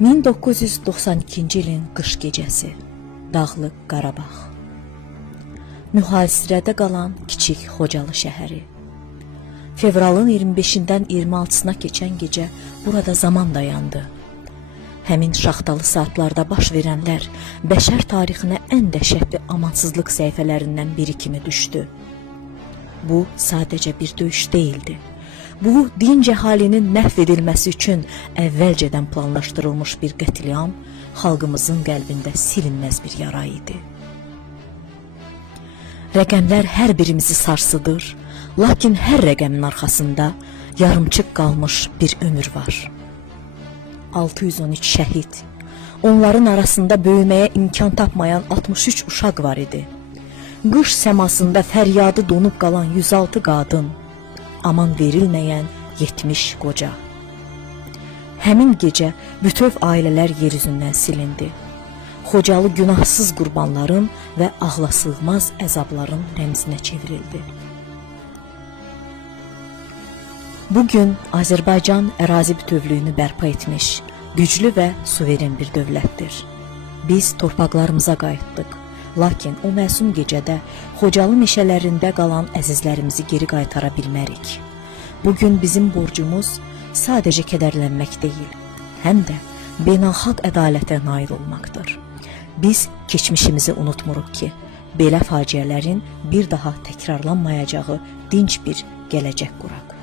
1992-ci ilin qış gecəsi, Dağlıq Qarabağ. Mühasirədə qalan kiçik Xocalı şəhəri. Fevralın 25-dən 26-sına keçən gecə burada zaman dayandı. Həmin şaxtalı saatlarda baş verənlər bəşər tarixinə ən dəhşətli amansızlıq səhifələrindən biri kimi düşdü. Bu sadəcə bir döyüş deyildi. Bu, dinc əhalinin məhv edilməsi üçün əvvəlcədən planlaşdırılmış bir qətliam, xalqımızın qəlbində silinməz bir yara idi. Rəqəmlər hər birimizi sarsıdır, lakin hər rəqəmin arxasında yarımçıq qalmış bir ömür var. 613 şəhid, onların arasında böyüməyə imkan tapmayan 63 uşaq var idi. Qış səmasında fəryadı donub qalan 106 qadın, aman verilməyən 70 qoca. Həmin gecə bütöv ailələr yer üzündən silindi. Xocalı günahsız qurbanların və ağlasığmaz əzabların rəmzinə çevrildi. Bugün Azərbaycan ərazi bütövlüyünü bərpa etmiş, güclü və suveren bir dövlətdir. Biz torpaqlarımıza qayıtdıq. Lakin o məsum gecədə Xocalı meşələrində qalan əzizlərimizi geri qaytara bilmərik. Bugün bizim borcumuz sadəcə kədərlənmək deyil, həm də beynəlxalq ədalətə nail olmaqdır. Biz keçmişimizi unutmuruq ki, belə faciələrin bir daha təkrarlanmayacağı dinc bir gələcək quraq.